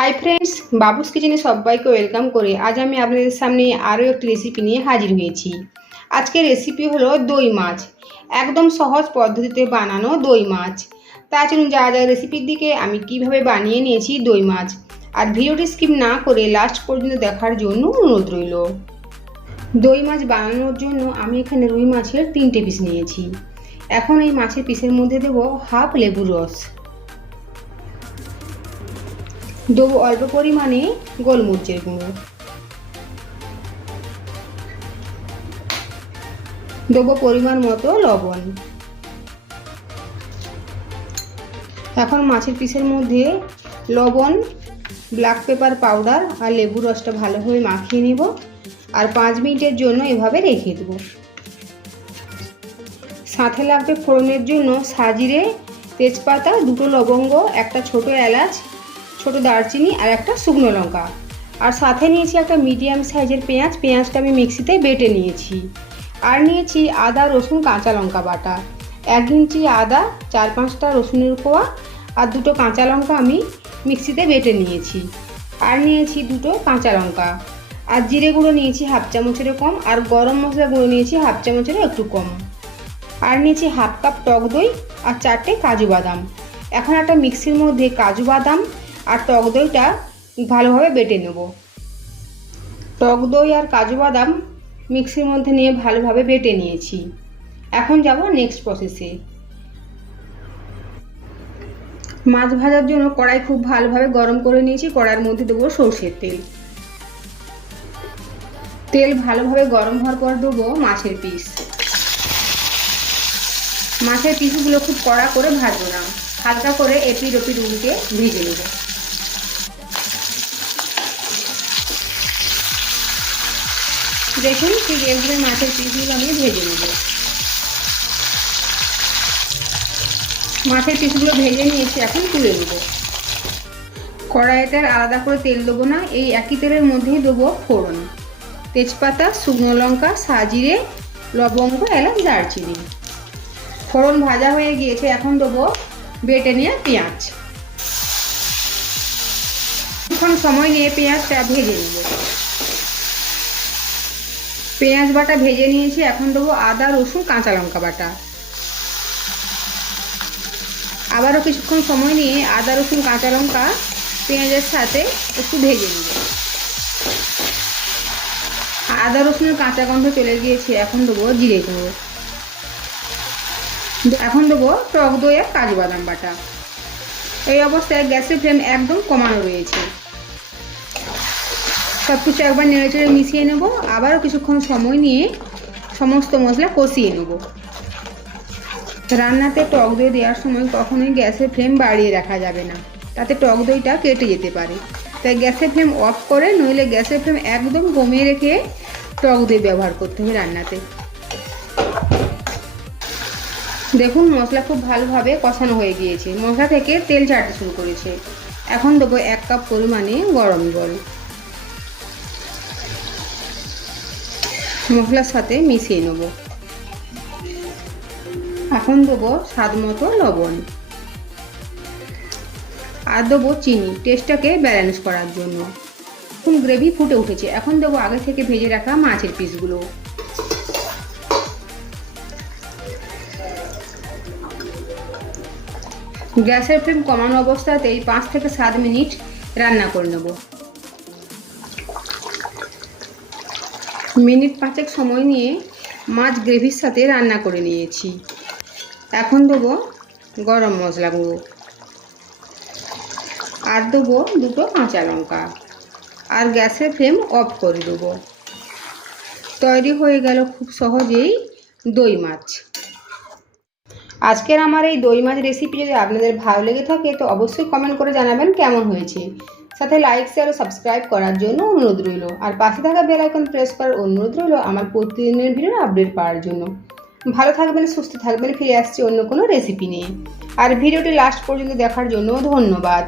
Hi friends, বাবুস কিচেনে সবাইকে welcome করে আজ আমি আপনাদের সামনে আরও একটি রেসিপি নিয়ে হাজির হয়েছি। আজকের রেসিপি হলো দই মাছ। একদম সহজ পদ্ধতিতে বানানো দই মাছ। তা চলুন যা যা রেসিপির দিকে আমি কিভাবে বানিয়ে নিয়েছি দই মাছ, আর ভিডিওটি স্কিপ না করে লাস্ট পর্যন্ত দেখার জন্য অনুরোধ রইল। দই মাছ বানানোর জন্য আমি এখানে রুই মাছের 3টে পিস নিয়েছি। এখন এই মাছের পিসের মধ্যে দেবো হাফ লেবুর রস, দেবো অল্প পরিমাণে গোলমরিচের গুঁড়ো, দেবো পরিমাণ মতো লবণ। এখন মাছের পিসের মধ্যে লবণ, ব্ল্যাক পেপার পাউডার আর লেবুর রসটা ভালোভাবে মাখিয়ে নেব, আর 5 মিনিটের জন্য এভাবে রেখে দেবো। সাথে লাগবে ফোড়নের জন্য সাজিরে, তেজপাতা, 2টো লবঙ্গ, একটা ছোট এলাচ, ছোট দারচিনি আর একটা শুকনো লঙ্কা। আর সাথে নিয়েছি একটা মিডিয়াম সাইজের পেঁয়াজ। পেঁয়াজটা আমি মিক্সিতে বেটে নিয়েছি। আর নিয়েছি আদা, রসুন, কাঁচা লঙ্কা বাটা, 1 ইঞ্চি আদা, 4-5টা রসুনের কোয়া আর 2টো কাঁচা লঙ্কা আমি মিক্সিতে বেটে নিয়েছি। আর নিয়েছি 2টো কাঁচা লঙ্কা। আর জিরে গুঁড়ো নিয়েছি হাফ চামচেরও কম, আর গরম মশলা গুঁড়ো নিয়েছি হাফ চামচেরও একটু কম। আর নিয়েছি হাফ কাপ টক দই আর 4টে কাজু বাদাম। এখন একটা মিক্সির মধ্যে কাজু বাদাম আর টক দইটা ভালোভাবে বেটে নেব। টক দই আর কাজু বাদাম মিক্সির মধ্যে নিয়ে ভালোভাবে বেটে নিয়েছি। এখন যাব নেক্সট প্রসেসে। মাছ ভাজার জন্য কড়াই খুব ভালোভাবে গরম করে নিয়েছি। কড়াইয়ের মধ্যে দেবো সরষের তেল। তেল ভালোভাবে গরম হওয়ার পর দেবো মাছের পিস। মাছের পিসগুলো খুব কড়া করে ভাজবো না, হালকা করে এপিট ওপিট উল্টে ভেজে নেব। দেখুন ঠিক এইভাবে মাছের পিসগুলো আমি ভেজে নেব। মাছের পিসগুলো ভেজে নিয়েছি, এখন তুলে নেব। কড়াইতে আলাদা করে তেল দেবো না, এই একই তেলের মধ্যেই দেবো ফোড়ন, তেজপাতা, শুকনো লঙ্কা, সাজিরে, লবঙ্গ, এলাচ, দারচিনি। ফোড়ন ভাজা হয়ে গিয়েছে, এখন দেবো বেটে নিয়ে পেঁয়াজ। এখন সময় নিয়ে পেঁয়াজটা ভেজে নেব। পেঁয়াজ বাটা ভেজে নিয়েছি, এখন দেবো আদা, রসুন, কাঁচা লঙ্কা বাটা। আবারও কিছুক্ষণ সময় নিয়ে আদা, রসুন, কাঁচা লঙ্কা পেঁয়াজের সাথে একটু ভেজে নেব। আদা রসুনের কাঁচা গন্ধ চলে গিয়েছে, এখন দেবো জিরে গুঁড়ো। এখন দেবো টক দই আর কাজু বাদাম বাটা। এই অবস্থায় গ্যাসের ফ্লেম একদম কমানো রয়েছে। সব কিছু একবার নেড়েচেড়ে মিশিয়ে নেব। আবারও কিছুক্ষণ সময় নিয়ে সমস্ত মশলা কষিয়ে নেব। রান্নাতে টক দই দেওয়ার সময় কখনোই গ্যাসের ফ্লেম বাড়িয়ে রাখা যাবে না, তাতে টক দইটা কেটে যেতে পারে। তাই গ্যাসের ফ্লেম অফ করে, নইলে গ্যাসের ফ্লেম একদম কমিয়ে রেখে টক দই ব্যবহার করতে হবে রান্নাতে। দেখুন মশলা খুব ভালোভাবে কষানো হয়ে গিয়েছে, মশলা থেকে তেল ছাড়তে শুরু করেছে। এখন দেবো 1 কাপ পরিমাণে গরম জল, মশলার সাথে মিশিয়ে নেব। এখন দেবো স্বাদ মতো লবণ, আর দেবো চিনি টেস্টটাকে ব্যালেন্স করার জন্য। এখন গ্রেভি ফুটে উঠেছে, এখন দেবো আগে থেকে ভেজে রাখা মাছের পিসগুলো। গ্যাসের ফ্লেম কমানো অবস্থাতেই 5 থেকে 7 মিনিট রান্না করে নেব। মিনিট 5 সময় নিয়ে মাছ গ্রেভির সাথে রান্না করে নিয়েছি। এখন দেবো গরম মশলা গুঁড়ো, আর দেবো 2টো কাঁচা লঙ্কা, আর গ্যাসের ফ্লেম অফ করে দেবো। তৈরি হয়ে গেল খুব সহজেই দই মাছ। আজকের আমার এই দই মাছ রেসিপি যদি আপনাদের ভালো লেগে থাকে তো অবশ্যই কমেন্ট করে জানাবেন কেমন হয়েছে। সাথে লাইক, শেয়ার ও সাবস্ক্রাইব করার জন্য অনুরোধ রইল, আর পাশে থাকা বেল আইকন প্রেস করার অনুরোধ রইল আমার প্রতিদিনের ভিডিওর আপডেট পাওয়ার জন্য। ভালো থাকবেন, সুস্থ থাকবেন। ফিরে আসছি অন্য কোনো রেসিপি নিয়ে। আর ভিডিওটি লাস্ট পর্যন্ত দেখার জন্য ধন্যবাদ।